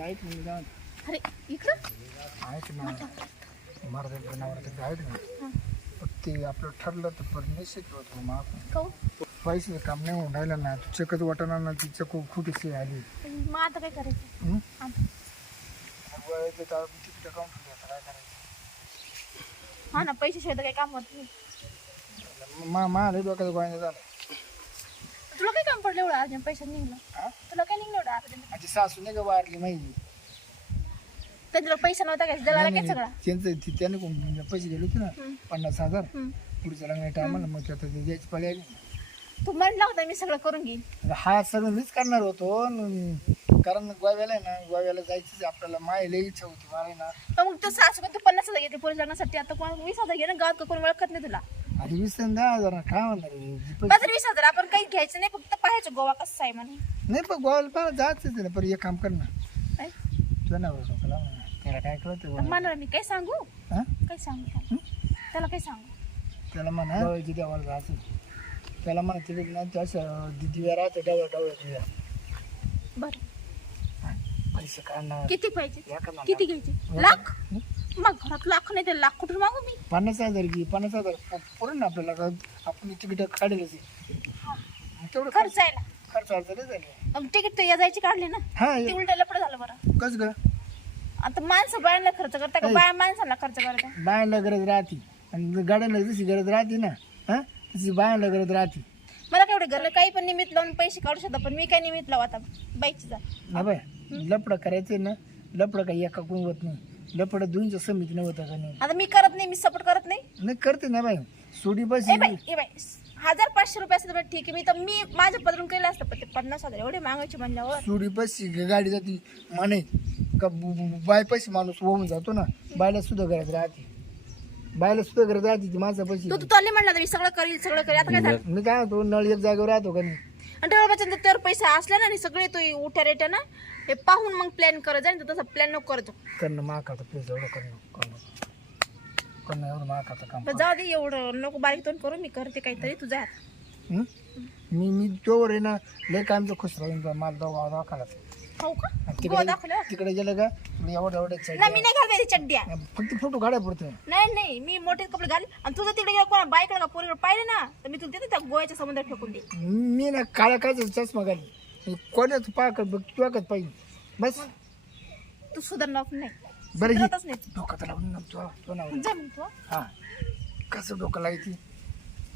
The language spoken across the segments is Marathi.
ऐक ना मी काय अरे इकडं. ऐक ना नावर ते ऐक ना. पण ते आपलं ठरलं तर पण निश्चित होतो मग काहून? पैसे काम नाही होऊन राहिलं ना तू चकच वाटणार ना ती चक खुटीशी आली? मग आता काय करायचं? हं? आता. मग वयाचं तर तिकीट काढून ठेवलं, आता काय करायचं? हा ना पैसे शिवाय तर काही काम होत नाही. मा मा लय डोक्याचं गोळ्या झालं. तुला काय काम पडलं एवढं अर्जंट पैसे निघलं? हा? तुला काय निघलं एवढं अर्जंट माझी सासू नाही का वारली माहिती? तुला पैसा नव्हता काय जगाला काय सगळा? त्यांचं ती- त्याने कोण पैसे दिले होते ना. पन्नास हजार. हं. पुढच्या लग्न टायमाला मग त्यात ते द्यायची पळी आली तू म्हणला होता मी सगळं करून घेईन. आता हा सगळं मीच करणार होतो न- कारण गोव्याला आहे ना गोव्याला जायचंच आपल्याला माय लई इच्छा होती मला ना तर मग तू सासू तू पन्नास हजार घेते पोलीस लग्नासाठी. आता कोण वीस हजार घे ना गावात का कोण ओळखत नाही तुला. आधी वीस आणि दहा हजार काय पैसे- बाजार वीस हजार आपण काही घ्यायचं नाही फक्त पाहायचं गोवा कसं आहे म्हणे. नाही पण गोव्याला पण जायचंच आहे ना पण एक काम कर ना. काय? तुझ्या नावर डोक्याला लाव ना. त्याला काय कळतं मला मी काय सांगू? हा? काय सांगू? त्याला? त्याला काय सांगू? त्याला म्हणा गोव्याची देवाला जायचं त्याला म्हणा तिथे ना त्याच्या दिव्या राहते डवळ्या डवळ्या दिव्या. बरं. पैसे काढणार. किती पाहिजे? एका नावाला. किती घ्यायचे? लाख? मग घरात लाख नाही ते लाख कुठून मागू मी? पन्नास हजार घे पन्नास हजार. पुरण ना आपल्याला का आपण तिकीट काढेलच आहे. मग तेवढं खर्च आहे ना. खर्च आला तरी झाले. मग तिकीट तर या जायची काढली ना. हा ते उलट लपड झालं बरं. कस ग? आता माणसं बायांना खर्च करता का. बाया माणसाला खर्च करता? बायांना गरज राहते. आणि गाड्यांना जशी गरज राहते ना हा तशी बायांना गरज राहते. मला काय एवढे घरला काही पण निमित्त लावून पैसे काढू शकता पण मी काय निमित्त लावू आता? बाईकची जा. बाय लपडं करायचं ना लपडं काही एका कोण होत नाही. लपडं दोनच्या समितीने होतं का नाही आता मी करत नाही मी सपोर्ट करत नाही. नाही करते ना बाई. सोडी बस ए बाई ए बाई हजार पाचशे रुपये असं तर बरं ठीक आहे. मी तर मी माझ्या पदरून केलं असतं पण ते पन्नास हजार एवढे मागायचे म्हणल्यावर. सोडी बसची गाडी जाते. म्हणे का बु- बु- बाय पैसे माणूस होऊन जातो ना. बायला सुद्धा गरज राहते. बायला सुद्धा गरज राहते ती माणसा पैसे तू तू चालले म्हणला मी सगळं करील सगळं करील. आता काय झालं? मी काय होतो नळ एक जागेवर राहतो का नाही? आणि ठरवायच्या तर पैसे असले ना आणि सगळे तो उठ्या रेट्या ना हे पाहून मग प्लॅन करत जाईल तसा प्लॅन नको करतो करणं महाकाचं प्लीज एवढं करणं करणं. करणं एवढं महाकाचं काम जाऊ दे एवढं नको बारीक तोंड करू मी करते काहीतरी तुझ्या हात हं? मी मी तोवर आहे ना लय कायमचं खुश राहीन बा, मला दवा दवाखान्यात. हो का? गोवा तिकडे दाखवलं. तिकडे गेलं का? मी एवढं एवढं ना मी नाही घालते चड्ड्या फक्त फोटो काढाय पुरते. नाही नाही मी मोठे कपडे घाल आणि तुझं तिकडे गेलं कोणा बाईकडे का पोरीकडे पाहिले ना तर मी तुला देते त्या गोव्याच्या समुद्रात फेकून दे मी ना काळ्या कायचा चष्मा घाली कोणाच पाकड बघ तुझ्याकच पाहिजे. बस. तू सुधारणार नाही. बरं सुधारतच नाही डोकं तर लावून ना तुझ्या जा मग तू. हा. कसं डोकं लावायची?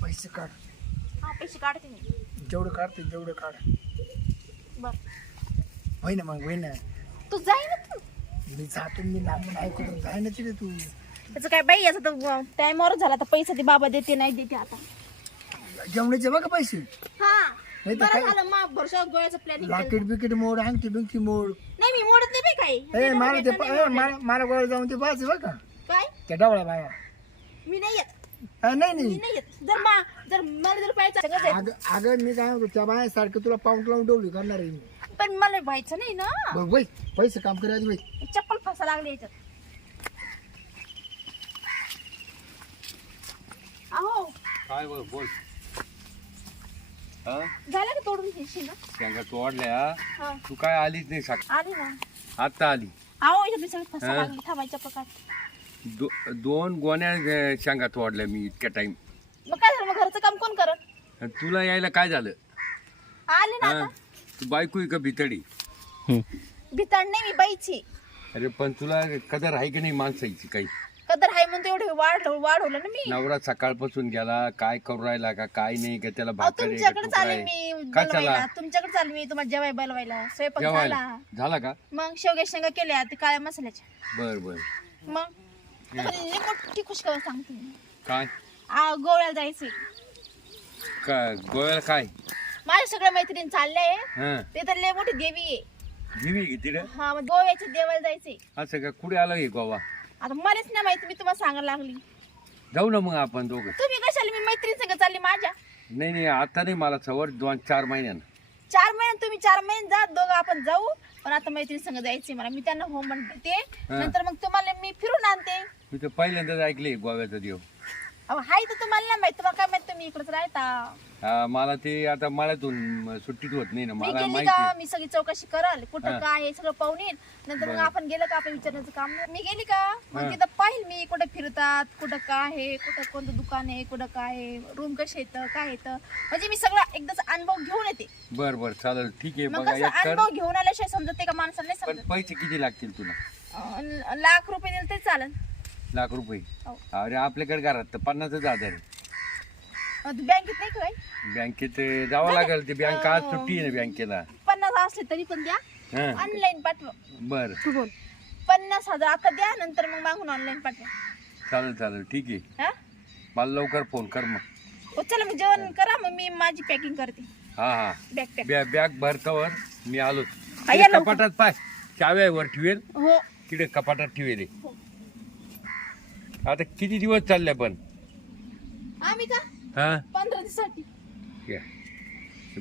पैसे काढ. हा पैसे काढते मी. जेवढं काढते तेवढं काढ. बर. होय ना मग होय ना तू जाई ना तू. मी जातो मी लांबून ऐकून जाय ना तिथे तू. त्याचं काय बाई याचा तर टाइमवर झाला. तर पैसा ते बाबा देते नाही देते आता. जेवणाचे बघा पैसे? हा. नाही तर बरं काय? झालं मग भरसा गोव्याचं प्लॅनिंग लाकीट बिकीट मोड अंगठी बिंगठी मोड. नाही मी मोडत नाही बाई काही. ए मला ते नाही पा- ए, मला जाऊन ते पाहायचं बघा काय? त्या डवळ्या बाया. मी नाही येत. अ, नाही मी नाही नाही येत. जर मा जर मला जर जायचं. अगं अगं मी काय म्हणतो त्या बायासारखं तुला पाऊंट लावून डवली करणार आहे मी. पण मला व्हायचं नाही ना. बाई पैसे काम करायचे बाई चप्पल फसा लागली याच्यात. अहो. काय बोल बोल. हा? झालं का तोडून हे शेंगा? शेंगा तोडल्या. हा. तू काय आलीच नाही साक आली ना. आता आली. अहो याच्यात मी सगळं फसा हा? लागली. थांबायच्या प्रकार दो, दोन गोण्या अं, शेंगा तोडल्या मी इतक्या टाइम मग काय झालं? मग घरचं काम कोण करत? तुला यायला काय झालं? आले ना हा? आता. तू बायको आहे का भितडी? भिताड नाही मी बाईची. अरे पण तुला कदर आहे की नाही माणसाची काही? कदर हाय म्हणतो एवढे वाढ वाढवलं ना मी. नवरा सकाळपासून गेला काय करू राहिला का काय नाही का त्याला अहो, भाकर आहे का तुमच्याकडे टुकड़ा चालेल आहे? मी काय चला? तुमच्याकडे चालेल मी तुम्हाला जेवाय बनवायला स्वयंपाक जेवायला? झाला. झाला का? मग शेवग्या शेंगा केल्या ते काळ्या मसाल्याच्या. बर बर. मग? तुम्हाला लई मोठी खुशखबर सांगते मी. काय? आ, गोव्याला जायचंय. काय गोव्याला काय? माझ्या सगळ्या मैत्रिणी चालल्या आहे. हा. ते तर लय मोठी देवी आहे. जीवी हा मग गोव्याच्या देवाला जायचंय. असं का? कुठे आलं हे गोवा? आता मलाच नाही माहिती मी तुम्हाला सांगायला लागली. जाऊ ना मग आपण दोघं. तुम्ही कशाला मी मैत्रीण संग चालली माझ्या? नाही नाही आता नाही मला सवर दोन चार महिन्यानं. चार महिन्यात तुम्ही चार महिने जा दोघं आपण जाऊ. पण आता मैत्रीण संग जायचंय मला. मी त्यांना हो म्हणते. ते नंतर मग तुम्हाला मी फिरून आणते. मी तर पहिल्यांदाच ऐकले गोव्याचा देव. अहो हाय तर तुम्हाला नाही माहीत तुम्हाला काय माहीत तुम्ही इकडेच राहता हा, मला ते आता मळ्यातून सुट्टीत होत नाही ना मी मला गेली माहिती का. मी सगळी चौकशी करल कुठं हा. काय आहे सगळं पाहून येईल नंतर मग. आपण गेलं का आपण विचारण्याचं काम नाही. मी गेली का हा. मग तिथं पाहिल मी कुठं फिरतात कुठं काय आहे कुठं कोणतं दुकान आहे कुठं काय आहे रूम कसे येतं काय येतं म्हणजे मी सगळा एकदाच अनुभव घेऊन येते बर बर चालेल ठीक आहे मग बघा कसं एक कर अनुभव घेऊन आल्याशिवाय समजते का माणसाला नाही पण समजत पैसे किती लागतील तुला अं, लाख रुपये दिले तरी चालेल लाख रुपये. हो. अरे आपल्याकडे घरात तर पन्नासच हजार आहे अं, तू बँकेत नाही का? बँकेत जावं लागेल ते बँक. आज सुट्टी आहे ना बँकेला. पन्नास असले तरी पण द्या. हा. ऑनलाईन पाठवा. बर. तू बोल. पन्नास हजार आता द्या नंतर मग मागून ऑनलाईन पाठवा. चालेल चालेल. ठीक आहे. हा? मला लवकर फोन कर मग. हो चला मग जेवण करा मग मी माझी पॅकिंग करते. हा हा. बॅग पॅक बॅग बॅग भरतावर मी आलो. हा, या लवकर. कपाटात पाय. चाव्यावर ठेवेल. हो. तिकडे कपाटात ठेवेल. हे. हो. आता किती दिवस चालले पण आम्ही का? हा? पंधरा दिवसासाठी. या.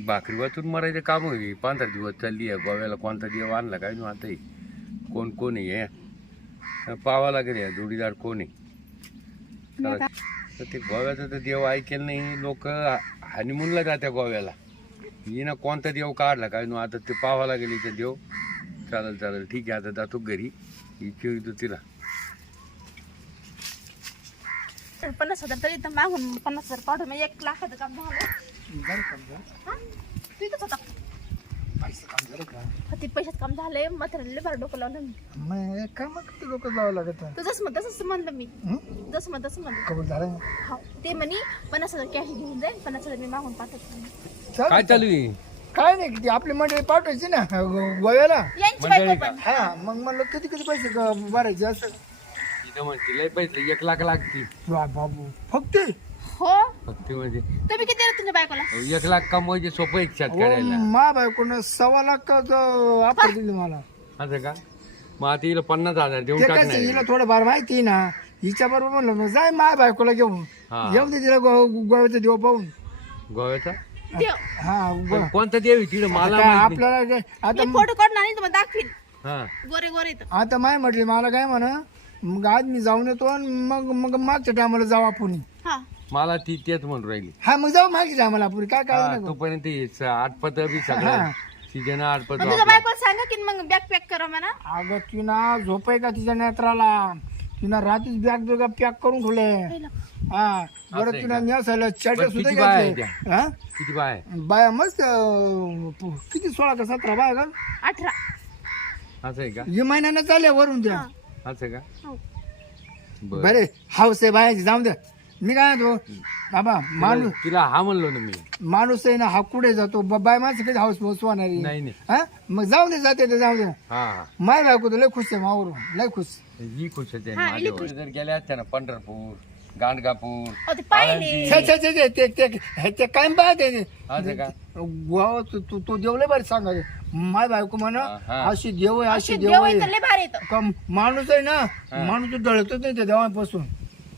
भाकरी वाचून मरायचं काम होईल पंधरा दिवस चालली आहे? गोव्याला कोणता देव आणला काय नाही आता हे. कोण कोण आहे हे? पाहावं लागेल या जोडीदार कोण आहे. तर ते गोव्याचं तर देव ऐकेल नाही. लोक हनीमूनला जात्या गोव्याला. हिनं कोणता देव काढला काय नु आता ते पाहावं लागेल इथं देव. चालेल चालेल. ठीक आहे आता जातो घरी. इथे तिला. पन्नास हजार तरी तर मागून पन्नास हजार पाठवून मग एक लाखाचं काम झालं. बरं काम झालं. हा? तू इथंच होता. पैसे काम झालं का? हा, ते पैशात काम झालंय म्हाताऱ्याला बरं डोकं लावलं मी. मग एक काम किती लोक जावं लागत? तू जसं मग तसंच म्हणलं मी. हं? जसं मग तसं म्हणलं. कबूल झालं? हा ते म्हणे पन्नास हजार कॅश घेऊन जाईल पन्नास हजार मी मागून पाठवतो चालेल. काय चालू आहे? काय नाही किती आपली मंडळी पाठवायची ना गो- गोव्याला यांची मंडळी बायको का? पण. हा मग म्हणलं किती किती पैसे ग- भरायचे असं? तिथं म्हणते लय पैसे एक लाख लागतील. वा बाबू. फक्त? हो? फक्त म्हणजे तुम्ही किती दिलं तुमच्या बायकोला? एक लाख कमवायचे सोपं शेतकऱ्याला मा बायकोनं सव्वा लाख ऑफर दिली मला. असं का? मग आता हिला पन्नास हजार देऊन ते कसं थोडंफार माहिती आहे ना. हिच्या बरोबर म्हणलं मग जाय माय बायकोला घेऊन. हा. येऊ दे तिला गो- गोव्याचा देव पाहून. गोव्याचा? देव. हा गो- पण कोणता देव तिकडे मला आता माहीत नाही. आपल्याला काय- आता मी फोटो काढून आणि तुम्हाला दाखवीन. हा. गोरे गोरे आता माय म्हटले मला काय म्हणा मग आज मी जाऊन येतो आणि मग मग मागच्या टायमाला जाऊ आपण हा. मला ती तेच म्हणून राहिली. हा मग जाऊ मागच्या टायमाला आपण काय काय हा, नको तोपर्यंत हेच आठपत बी सगळं सीजन तुझ्या बायकोला सांगा की मग बॅग पॅक करा म्हणा. अगं तिनं झोप आहे का तिच्या नेत्राला? तिनं रात्रीच बॅग बिगा पॅक करून ठेवले हा बरं आहे तिनं नेसायला चट बरं, सुद्धा किती बाया आहे घेतले हा? किती बाय बाया मस्त अं, प- किती सोळा का सतरा बाया का? अठरा. असं आहे का? हे महिन्यानं चालले वरून त्या. असं का? हो. बर. बरे हाऊस आहे बायाची जाऊ दे. मी काय म्हणतो बाबा माणूस तिला हा म्हणलो ना मी. माणूस आहे ना हा कुठे जातो? ब- बाय माणसं कधी हाऊस पोचवणारी नाही नाही. हा? मग जाऊ दे जाते ते जाऊ दे. हा माय बायको तर लय खुश आहे मावरून. लय खुश. ही खुश होते माझ्यावर. जर गेल्या असत्या ना पंढरपूर. गाणगापूर अहो, ते पाहिले. छे छे छे छे, ते ते हे ते काय पाहते ते? असं का गोवा तू तू बरं सांगा. माय बायको म्हण हा. अशी देव आहे अशी देव देव आहे. इथं लय भारी येतं का माणूस आहे ना माणूस डळतच नाही त्या देवापासून.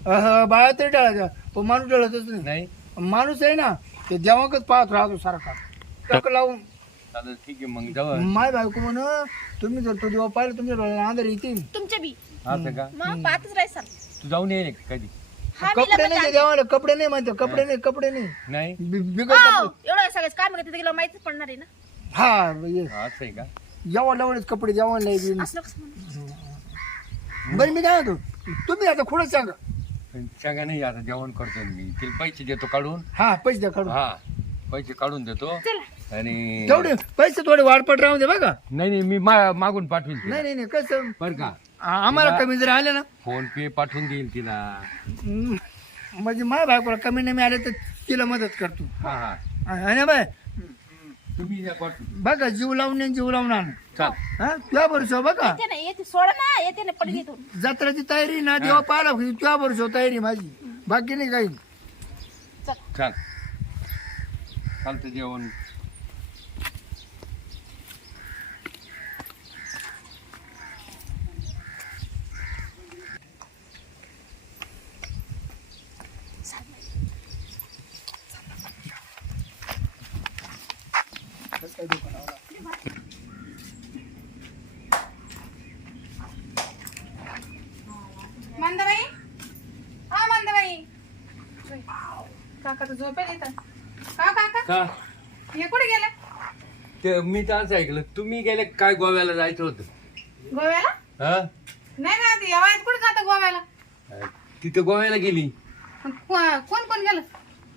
अह, बाळा तरी डळायचा पण माणूस डळतच नाही. नाही? माणूस आहे ना ते देवाकच पाहत राहतो सारखा. टक लावून. चालेल ठीक आहे मग जाऊ माय बायको म्हण तुम्ही जर तो देवा पाहिला तुमच्या डोळ्याला अंधार येतील. तुमच्या बी. असं का? मग पाहतच राहायचं. तू जाऊन ये कधी. कपडे नाही ते देवाला कपडे नाही म्हणते कपडे नाही कपडे नाही. नाही. बि- बिगर हो, कपडे. एवढं सगळं काम करते तिथे गेलं माहितीच पडणार आहे ना. हा ये. असं आहे का? जेवण लावणेच कपडे जेवण कसं म्हणू? बरं मी काय म्हणतो? तुम्ही आता पुढे सांगा. सांगा नाही आता जेवण करतो मी. तिला पैसे देतो काढून. हा पैसे द्या काढून. हा पैसे काढून देतो. चला. आणि तेवढे पैसे थोडे वाढपट राहून दे बघा. नाही नाही मी मा- मागून पाठवीन तिला. नाही नाही नाही कसं? बर का? आ- आम्हाला कमी जर आले ना. फोन पे पाठवून देईल तिला. हम्म, म्हणजे माझ्या बायकोला कमी नाही आले तर तिला मदत करतो. हा हा. आणि बाय तुम्ही द्या पाठवून. बघा जीव लावून जीव लावून आण. चाल. हा तुझ्या बरोबर बघा. येते ना येते सोडा ना येते ना पडली इथून जत्राची तयारी ना देवा पाहिला तुझ्या बरोबर तयारी माझी. बाकी नाही काही. चाल. चालतं जेवण. काका तर झोपेल इथं. का काका? का? हे कुठे गेले? ते मी तर असं ऐकलं तुम्ही गेले काय गोव्याला जायचं होतं? गोव्याला? हा? नाही ना ती या वयात कुठे जातं गोव्याला? तिथं गोव्याला गेली. को- कोण कोण गेलं?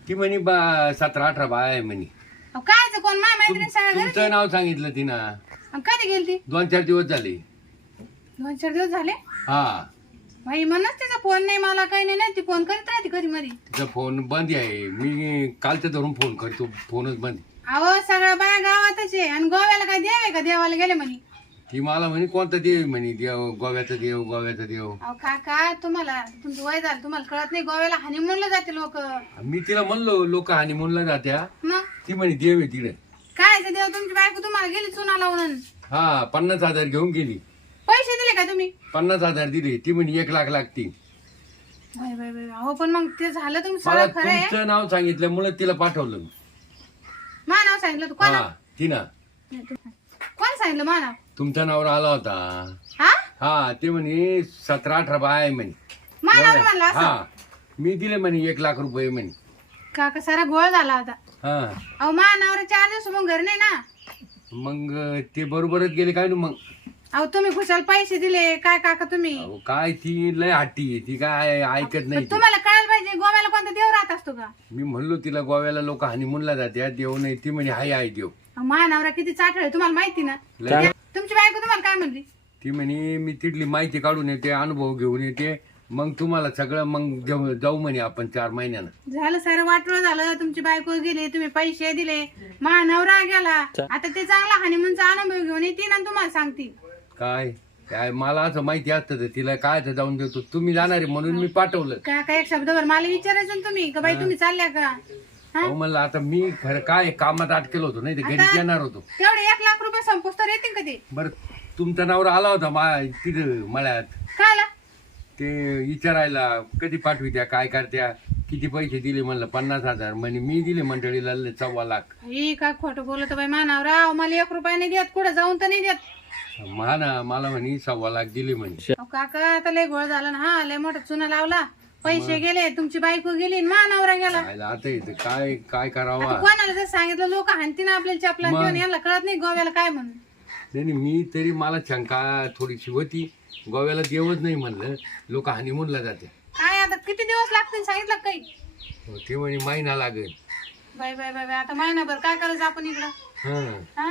ती म्हणे बा सतरा अठरा बाय आहे म्हणे. अहो, कायचं कोण? माय तुम- मैत्रीण सगळ्या घरी तुमचं नाव सांगितलं तिनं. कधी गेली ती दोन चार दिवस झाले. दोन चार दिवस झाले? हा. भाई म्हणूनच तिचा फोन नाही मला काही नाही नाही ती फोन करीत राहते कधी मधी. तिचा फोन बंद आहे. मी कालच्या धरून फोन करतो फोनच बंद आहे. अहो सगळ्या बाया गावातच आहे. आणि गोव्याला काय देव आहे का? देवाला गेले म्हणे. ती मला म्हणे कोणता देव म्हणे देव गोव्याचा देव गोव्याचा देव. अहो काका तुम्हाला तुमचं वय झालं तुम्हाला कळत नाही गोव्याला हनीमूनला जाते लोक. मी तिला म्हणलो लोक हानिमूनला जात्या. मग? ती म्हणे देव आहे तिकडे. काय ते देव? तुमची बायको तुम्हाला गेली चुना लावून? हा पन्नास हजार घेऊन गेली. पैसे दिले का तुम्ही? पन्नास हजार दिले. ती म्हणे एक लाख लागतील. बाय बाय बाय अहो पण मग ते झालं तुमचं मला सगळं खरं आहे. तुमचं नाव सांगितल्यामुळे तिला पाठवलं मा. नाव सांगितलं तू कोणा? हा तिनं. कोण सांगितलं? मा नाव? तुमचा नवरा आला होता. हा? हा ते म्हणे सतरा अठरा बाय आहे म्हणे. मा नाव म्हणलं असं? हा मी दिले म्हणे एक लाख रुपये म्हणे. काका सारा गोळ झाला आता हा. अहो मा नावर चार दिवस मग घरी नाही ना? मग ते बरोबरच गेले काय ना मग? अहो तुम्ही खुशाल पैसे दिले. काय काका तुम्ही? अहो, काय ती लय हट्टी आहे. ती काय ऐकत नाही ती. तुम्हाला कळायला पाहिजे गोव्याला कोणता देव राहत असतो का? मी म्हणलो तिला गोव्याला लोक हनीमूनला जाते. देव नाही ती म्हणे हाय हाय देव. अहो, मा नवरा किती चाटळ आहे तुम्हाला माहिती ना? लय तुमची बायको तुम्हाला काय म्हणली? ती म्हणे मी तिथली माहिती काढून येते अनुभव घेऊन येते. मग तुम्हाला सगळं मग जाऊ म्हणे आपण चार महिन्यानं. झालं सारं वाटलं झालं. तुमची बायको गेली तुम्ही पैसे दिले. मा नवरा गेला. आता ते चांगला हनीमूनचा अनुभव घेऊन येते ना तुम्हाला सांगते काय? काय मला असं माहिती असतं तर तिला काय तर जाऊन देतो तुम्ही जाणार आहे म्हणून मी पाठवलं. काका एक शब्दभर? मला विचारायचं ना तुम्ही. का बाई तुम्ही चालल्या का? हा? अहो म्हणलं आता मी खरं काय कामात अटकेल होतो नाही तर घरीच येणार होतो. तेवढे एक लाख रुपये संपुस तर येतील का ते? बरं तुमचा नवरा आला होता मा तिथं मळ्यात. कायला? ते विचारायला कधी पाठवित्या काय करत्या? किती पैसे दिले म्हणलं? पन्नास हजार. म्हणे मी दिले मंडळीला सव्वा लाख. ही काय खोटं बोलत बाई मानावराव मला एक रुपया नाही देत. कुठं जाऊन तर नाही देत. हा ना मला म्हणे सव्वा लाख दिले म्हणे. अहो काका आता लय गोळ झाला ना. हा लय मोठा चुना लावला. पैसे गेले तुमची बायको गेली मानावरा गेला. खायला आता इथं काय काय करावा? कोणाला जर सांगितलं लोक हाणतील आपल्याला चपला घेऊन. यांना कळत नाही गोव्याला काय म्हणून. नाही नाही, मी तरी मला शंका थोडीशी होती. गोव्याला देवच नाही म्हणलं. लोक हनीमूनला जाते. काय आता किती दिवस लागतील सांगितलं का काही? ते म्हणे महिना लागेल. बाय बाय बाय बाय आता महिनाभर काय करायचं आपण इकडं? हा. हा?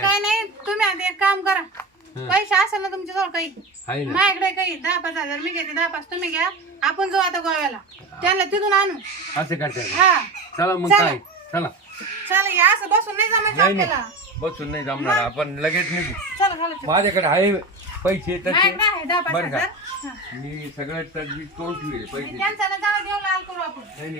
काय नाही तुम्ही आता एक काम करा. पैसे असेल ना तुमच्याजवळ काही. आहे ना. माझ्याकडे काही दहा पाच हजार मी घेते. दहा पाच तुम्ही घ्या. आपण जाऊ आता गोव्याला. त्यांना तिथून आणू. असं करता? हा. चला मग काय? चला. चला या असं बसून नाही जमायचं नाही बसून नाही जमणार. आपण लगेच निघू. चला चला चला. माझ्याकडे आहे पैसे तसे माझ्याकडे आहे दहा पाच बरं का? हजार. हा. मी सगळ्यात तजवीज करून ठेवले पैसे. त्यांचा ना जाऊ देऊ लाल करू आपण. नाही नाही.